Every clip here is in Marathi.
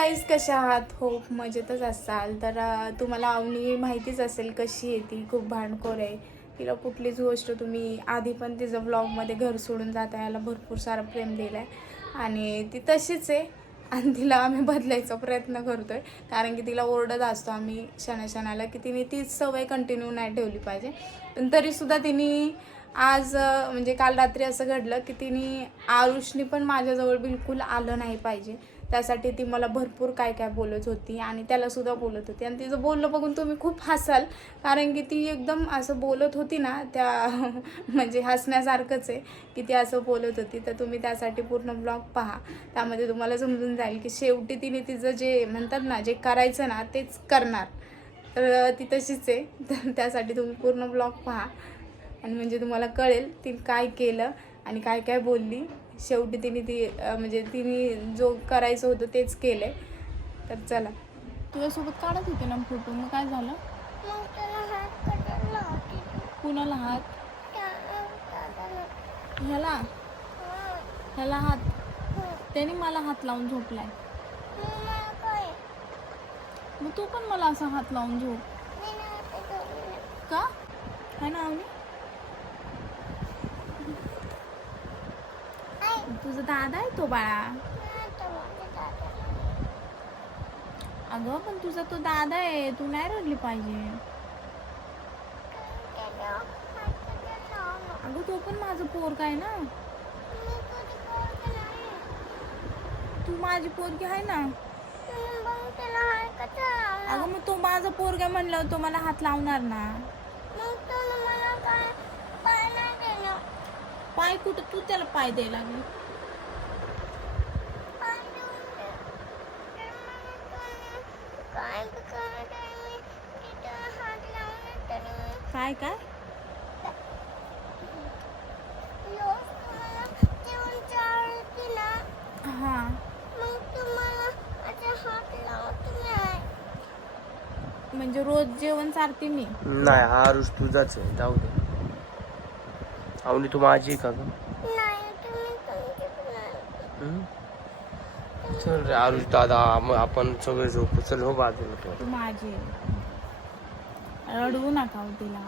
गाईज कशा आहात? खूप मजेतच असाल. तर तुम्हाला अवनी माहितीच असेल कशी आहे ती. खूप भांडखोर आहे. तिला कुठलीच गोष्ट तुम्ही आधी पण तिचं ब्लॉगमध्ये घर सोडून जाता याला भरपूर सारं प्रेम दिलं आहे आणि ती तशीच आहे. आणि तिला आम्ही बदलायचा प्रयत्न करतो आहे कारण की तिला ओरडत असतो आम्ही क्षणा की तिने तीच सवय कंटिन्यू नाही ठेवली पाहिजे. पण तरीसुद्धा तिने आज म्हणजे काल रात्री असं घडलं की तिने आरुषनी पण माझ्याजवळ बिलकुल आलं नाही पाहिजे. त्यासाठी ती मला भरपूर काय काय बोलत होती आणि त्यालासुद्धा बोलत होती. आणि तिचं बोलणं बघून तुम्ही खूप हसाल कारण की ती एकदम असं बोलत होती ना त्या म्हणजे हसण्यासारखंच आहे की ती असं बोलत होती. तर तुम्ही त्यासाठी पूर्ण ब्लॉग पहा. त्यामध्ये तुम्हाला समजून जाईल की शेवटी तिने तिचं जे म्हणतात ना जे करायचं ना तेच करणार. तर ती तशीच आहे. तर त्यासाठी तुम्ही पूर्ण ब्लॉग पहा. आणि म्हणजे तुम्हाला कळेल ती काय केलं आणि काय काय बोलली. शेवटी तिने ती म्हणजे तिने जो करायचं होतं तेच केलंय. तर चला. तुझ्यासोबत काढत होते ना फोटो मग काय झालं? मग त्याला हात कटायला होती कुणाला हात? ह्याला? ह्याला हात. त्याने मला हात लावून झोपलाय. मग तू पण मला असा हात लावून झोप. का? है ना अवनी तुझा दादा आहे तो बाळा? अगं पण तुझा तो दादा आहे. तू नाही रडली पाहिजे. अगं तो पण माझं पोरग आहे ना? तू माझी पोरगी आहे ना? अगं मग तो माझा पोरगा म्हणलं तो मला हात लावणार ना? पाय पाय कुठं? तू त्याला पाय द्यायला लागली पाय देऊन दे. तर मग त्यानं काय काय काय मी तिथं हात लावला तरी काय काय रोज चालते हा. म्हणजे रोज जेवण चारते मी. नाही हा आरुष तुझाच आहे. जाऊ दे. अवनी तू माझी आहे का ग? चल रे आरुष दादा मग आपण सगळे झोपू. चल हो बाजूला तो तू माझी आहे. रडवू नका हो तिला.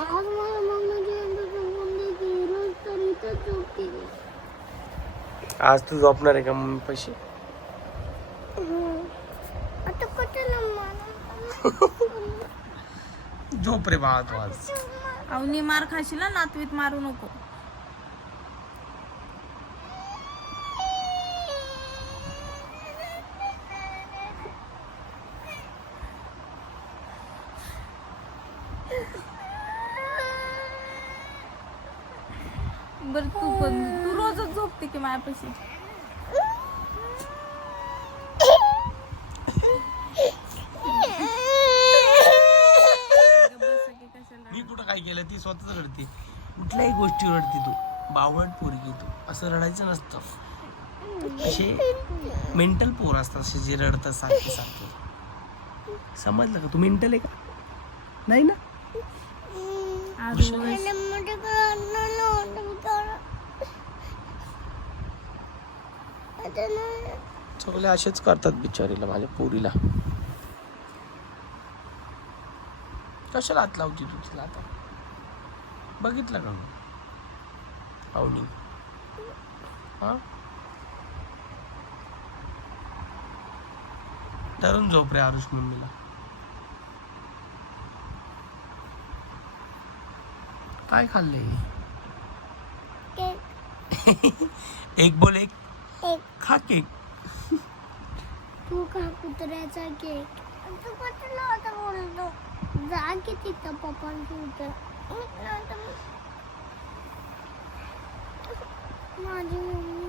आज मला मम्मी जेवण बोलली की रोज तर इथं झोपते मी. आज तू झोपणार आहे का मम्मी पैसे हम्म. आता कुठं झोप रे बाळा तू आज. अवनी मार खाशील ना नातवीत मारू नको. बर तू पण तू रोजच झोपते की माझ्यापाशी मी कुठं काय केलं ती स्वतःच रडते. कुठल्याही गोष्टी रडते तू. बावळट पोरगी तू. असं रडायचं नसतं. असे मेंटल पोर असतात असे जे रडतात सारखे सारखे. समजलं का? तू मेंटल आहे का? नाही ना आज मला मोठं करणं नव्हतं करा. आता नाही. सगळे असेच करतात बिचारीला माझ्या पोरीला. कशाला हात लावती तू तिला आता? बघितलं का? हा? धरून झोप रे आरुष मम्मीला. काय खाल्लंय. एक बोल एक. एक. खा केक. तू का कुत्र्याचा केक. तू कुठला होता बोलतो? जा की तिथं मी नंतर माझी मम्मी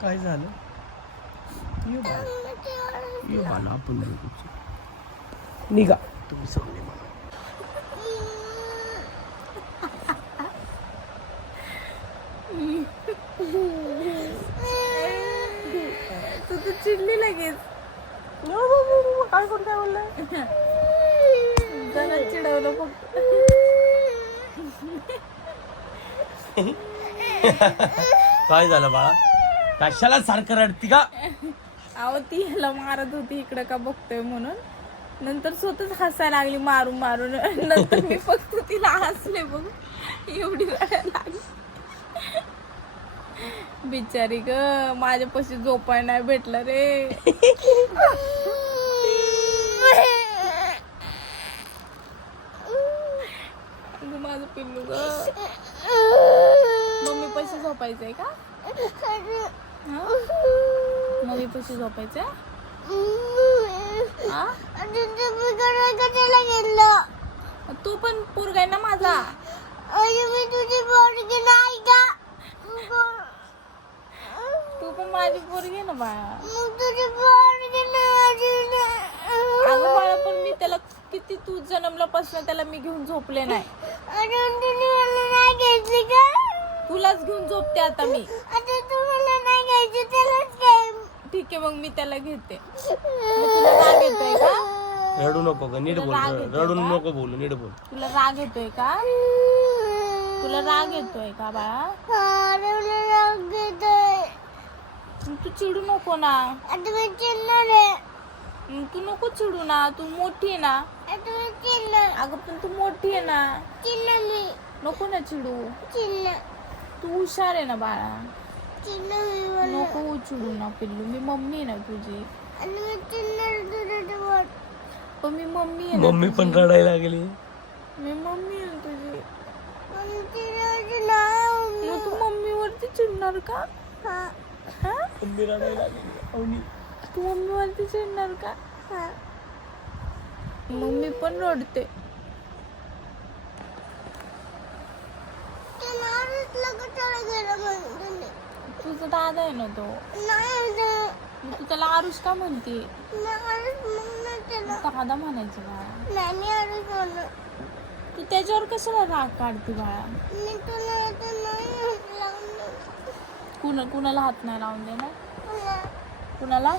काय झालं? आपण निघू. तुम्ही सगळे मला. चिडली लगेच. काय करू काय बोललाय जरा चिडवलं फक्त काय झालं बाळा? कशाला सारखं रडती का? अहो ती ह्याला मारत होती इकडं का बघतोय म्हणून. नंतर स्वतःच हसायला लागली मारून मारून. नंतर मी फक्त तिला हसले बघ. एवढी रडायला लागली. बिचारी ग माझ्यापाशी झोपाय नाही भेटलं रे. माझ माझं पिल्लू ग. मम्मी पैसे झोपायचंय का? मम्मी पैसे झोपायचंय हा तू पण पोरगा आहे ना माझा. अरे मी तुझी पोरगी नाही का? तू पण माझी पोरगी आहे ना बाळा. अगं बाळा पण मी त्याला किती तू जन्मल्यापासून त्याला मी घेऊन झोपले नाही. तुलाच घेऊन झोपते आता मी. आता तू मला नाही घ्यायची त्यालाच घे ठीक आहे मग मी त्याला घेते. मग तुला राग येतोय का? रडू नको ग नीट बोल राग येतोय का? नको बोलू नीट बोल. तुला राग येतोय का? तुला राग येतोय का बाळा? मग तू चिडू नको ना. मग तू नको चिडू ना तू मोठी आहे ना. अगं पण तू मोठी आहे ना. नको ना चिडू. तू हुशार आहे ना बाळा. नको चिडू ना पिल्लू मी मम्मी आहे ना तुझी. पण मी मम्मी आहे ना मम्मी पण तुझी. रडायला लागली मी मम्मी आहे तुझी मग तू मम्मीवरती चिडणार का हा हा मम्मी रडायला लागली अवनी. तू मम्मीवरती चिडणार का हा मम्मी पण रडते तुझा दादा आहे ना तो. मग तू त्याला आरुष का म्हणते दादा म्हणायचं बाळा. तू त्याच्यावर कशाला राग काढते बाळा? कुणा कुणाला हात नाही लावून देणार? कुणाला.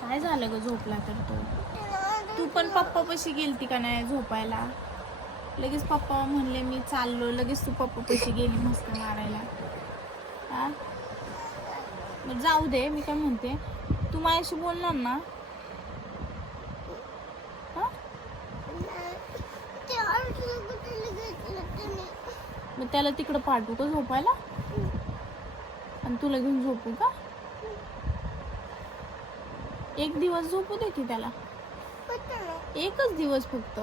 काय झालं ग झोपला तर तो? तू पण पप्पापाशी गेलती का नाही झोपायला? लगेच पप्पा म्हणले मी चाललो लगेच तू पप्पापाशी गेली मस्त मारायला. हा? मग जाऊ दे मी काय म्हणते तू माझ्याशी बोलणार ना? हा? मग त्याला तिकडं पाठवू का झोपायला? आणि तुला घेऊन झोपू का? एक दिवस झोपू दे की त्याला. एकच दिवस फक्त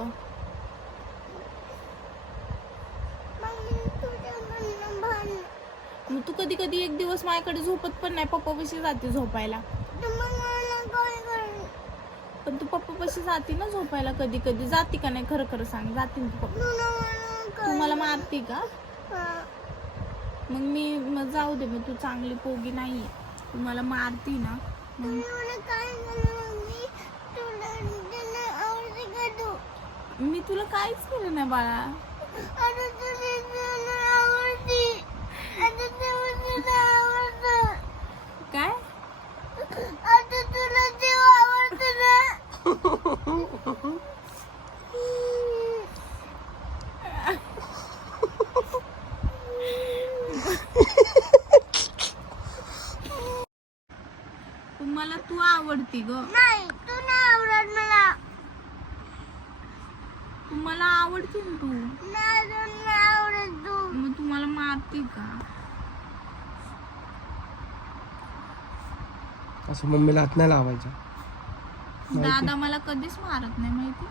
मग मी तुझ्या म्हणणं भांडण मग तू कधी कधी एक दिवस माझ्याकडे झोपत पण नाही पप्पापाशी जाते झोपायला. पण तू पप्पापाशी जाते ना झोपायला कधी कधी? जाते का नाही? खरं खरं सांग. जाते ना तू पप्पा. तू मला मारते का? हा. मग मी मग जाऊ दे मग तू चांगली पोगी नाहीये. तू मला मारती ना. मग मी तुला काहीच केलं नाही बाळा. काय? ना. पण मला तू आवडती ग. नाही तू नाही आवडत मला. तू मला आवडती ना तू नाही तू नाही आवडत तू मग तू मला मारती का? असं मम्मीला हात नाही लावायचा. दादा मला कधीच मारत नाही माहिती?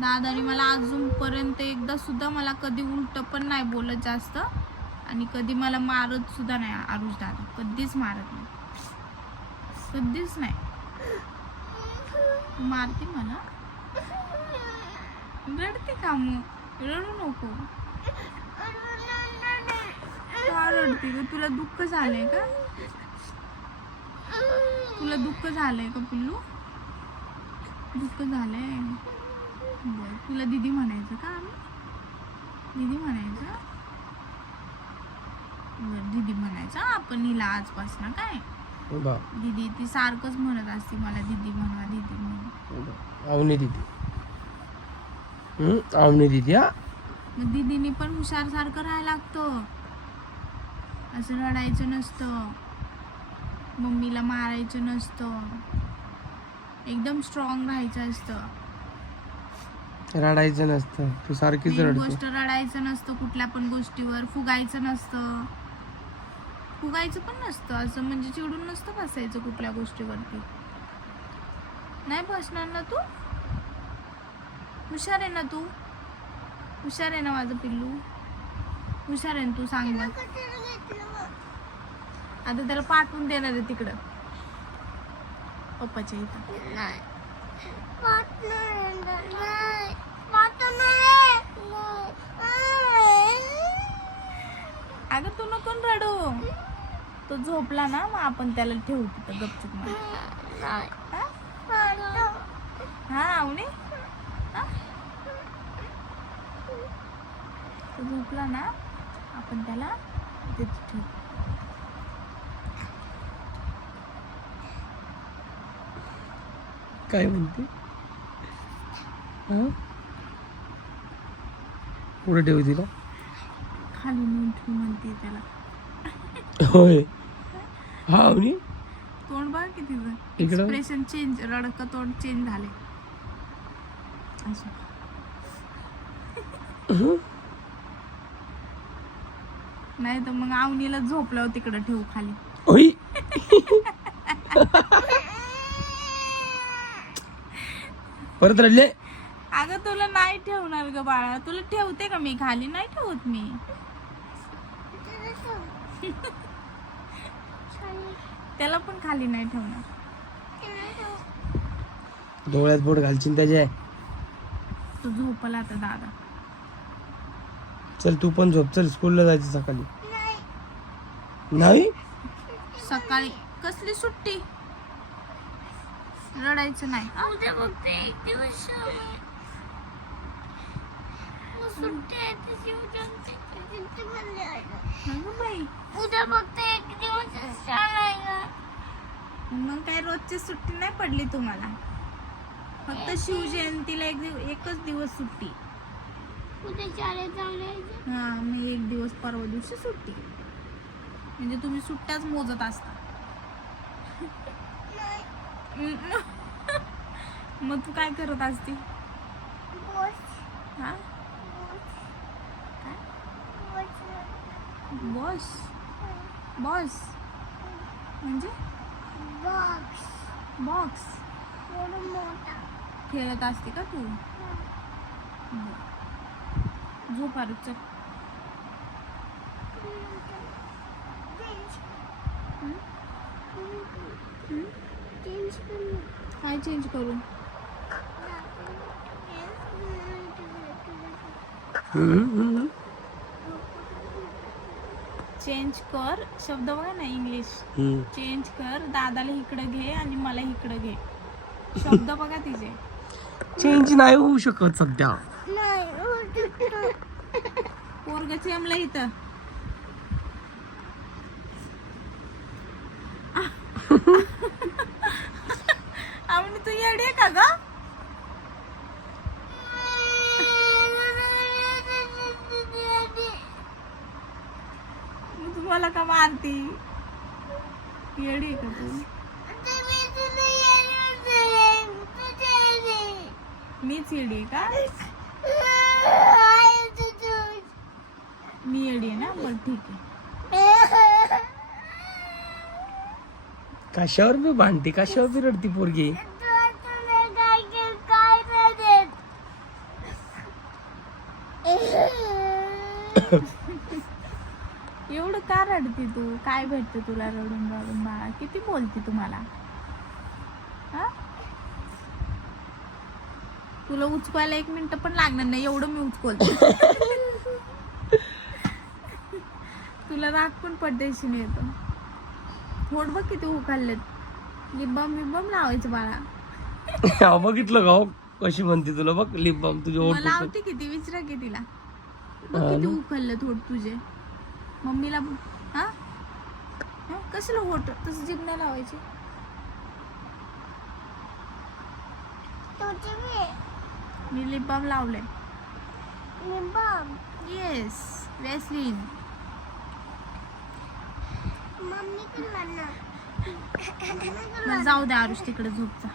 दादाने मला अजूनपर्यंत एकदा सुद्धा मला कधी उलट पण नाही बोलत जास्त. आणि कधी मला मारत सुद्धा नाही आरुष दादा. कधीच मारत नाही. कधीच नाही. मारते मला? रडते का मग? रडू नको. का रडते ग. तुला दुःख झालंय का? तुला दुःख झालंय का पिल्लू? दुःख झालंय. बरं तुला दीदी म्हणायचं का आम्ही? दीदी म्हणायचं? बरं, दीदी म्हणायचं हा आपण हिला आजपासून काय? बा दीदी ती सारखंच म्हणत असते मला दीदी म्हणा दीदी म्हणा. आवनी दिदी. दिदी हा? दीदीने पण हुशार सारखं राहायला लागतं. असं रडायचं नसतं. मम्मीला मारायचं नसतं. एकदम स्ट्रॉंग राहायचं असतं. रडायचं नसतं. तू सारखीच गोष्ट रडायचं नसतं कुठल्या पण गोष्टीवर. फुगायचं नसतं. फुगायचं पण नसतं. असं म्हणजे चिडून नसतं बसायचं कुठल्या गोष्टीवरती. नाही बसणार ना तू? हुशार आहे ना तू? हुशार आहे ना माझं पिल्लू? हुशार आहे ना तू सांग बघ आता त्याला पाठवून देणार आहे तिकडं. पप्पाच्या इथं. नाही. अगं तू नको रडू. तो झोपला ना मग आपण त्याला ठेवू तिथं गपचूप हा? तो झोपला ना आपण त्याला तिथे ठेवू. काय म्हणते? हा? पुढे ठेव तिला? खाली नेऊन ठेवू म्हणते त्याला. होय. हा तोंड बघ किती इकडं? एक्सप्रेशन चेंज रडक तोंड चेंज झाले. असं नाही तर मग आवनीला झोपल्यावर तिकडं ठेवू खाली. होय परत रडले? अगं तुला नाही ठेवणार ग बाळा. तुला ठेवते का मी खाली? नाही ठेवत मी. त्याला पण खाली नाही ठेवणार. डोळ्यात बोट घालशील त्याच्या तो झोपला आता दादा. चल तू पण झोप. चल स्कूलला जायचं सकाळी. नाही? सकाळी. कसली सुट्टी? रडायचं नाही. हा? उद्या बघते एक दिवस सुट्टी आहे तशी उद्या सुट्टी म्हणली आहे ना. अगं बाई. उद्या बघते एक दिवस शाळा आहे ना. मग काय रोजची सुट्टी नाही पडली तुम्हाला? फक्त शिवजयंतीला एक दिव एकच दिवस सुट्टी. उद्या शाळेत जाऊन यायचं हा मग एक दिवस परवा दिवशी सुट्टी म्हणजे तुम्ही सुट्ट्याच मोजत असता. मग तू काय करत असती? बस हा बॉस. बॉस. म्हणजे? बॉक्स. बॉक्स. थोडं मोठा. खेळत असते का तू? बरं. झोप आरू चल. चेंज करू काय चेंज करू? हम्म, हम्म. चेंज कर शब्द बघा ना इंग्लिश हम्म. चेंज कर दादाला इकडं घे आणि मला इकडं घे. शब्द बघा तिचे. चेंज नाही होऊ शकत सध्या. पोरग चेमला इथं आवनी तू येडी आहे का ग मी तुम्हाला का मारती येडी आहे का तू मीच येडी आहे का मी येडी आहे ना बरं ठीक आहे कशावर बी भांडते? कशावर बी रडती पोरगी? एवढं का रडते तू? काय भेटते तुला रडून रडून बाळा? किती बोलते तुम्हाला? हा? तुला उचकायला एक मिनिट पण लागणार नाही. एवढं मी उचकवते. तुला राग पण पडदेशी येतो. थोड बघ किती उखाल्लेत लिंबम बिंबम लावायचं बाळा. हा, बघितलं का हो? कशी म्हणते तुला बघ लिप बाम तुझे ओठ लावते किती विचारा की तिला. बघ हा किती ना. उखलले थोड तुझे. मम्मीला कसलं होट तसं जिम नाही लावायची. तुझी मी मी लिप बाम लावलंय. मी बम येस वॅसलीन मम्मी कडला ना मग जाऊ दे आरुष तिकडे झोपचा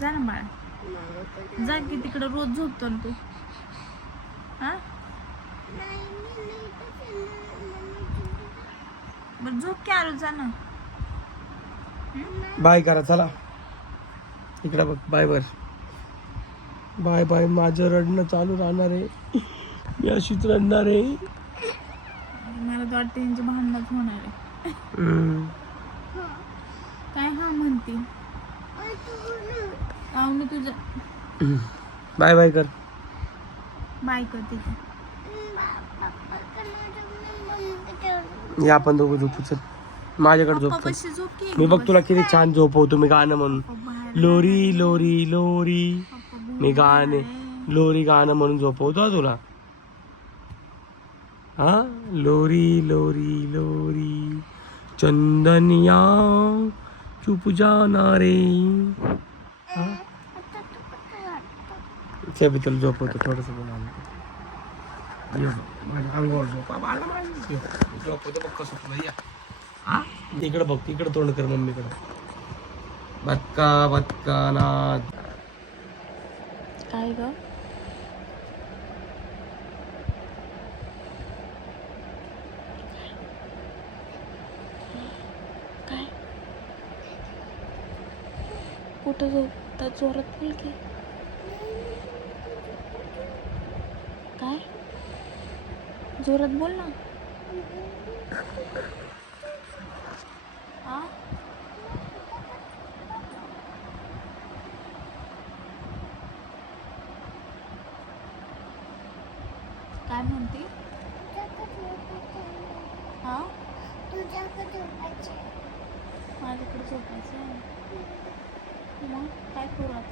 जा. ना बाळा. जा की तिकडे रोज झोपतो ना तू. हा? बरं झोप की आरुष जा ना. बाय करा चला. इकडे बघ बाय बर. बाय बाय माझं रडणं चालू राहणार आहे. मी अशीच रडणार आहे. मला तर वाटतं यांची भांडणच होणार आहे. काय हा म्हणते? तुझं बाय बाय कर. बाय कर तिथे आपण दोघं झोपू चल. माझ्याकडे झोप मी बघ तुला किती छान झोपवतो मी गाणं म्हणून. लोरी लोरी लोरी. मी गाणे लोरी गाणं म्हणून झोपवतो तुला. हा? लोरी लोरी लोरी. चंदनिया चुप जाना रे। आता तू कुठे वाटतो ते बी तुला झोपवतो थोडस अंगावर झोपा. ये, झोपवतो बघ कसं या. हा? इकडे बघ इकडे तोंड कर मम्मीकडे. बदका बदका नाद. काय ग काय कुठं झोपतात जोरात बोल की. काय? जोरात बोल ना. आ? काय म्हणते? झोपायचे माझ्याकडे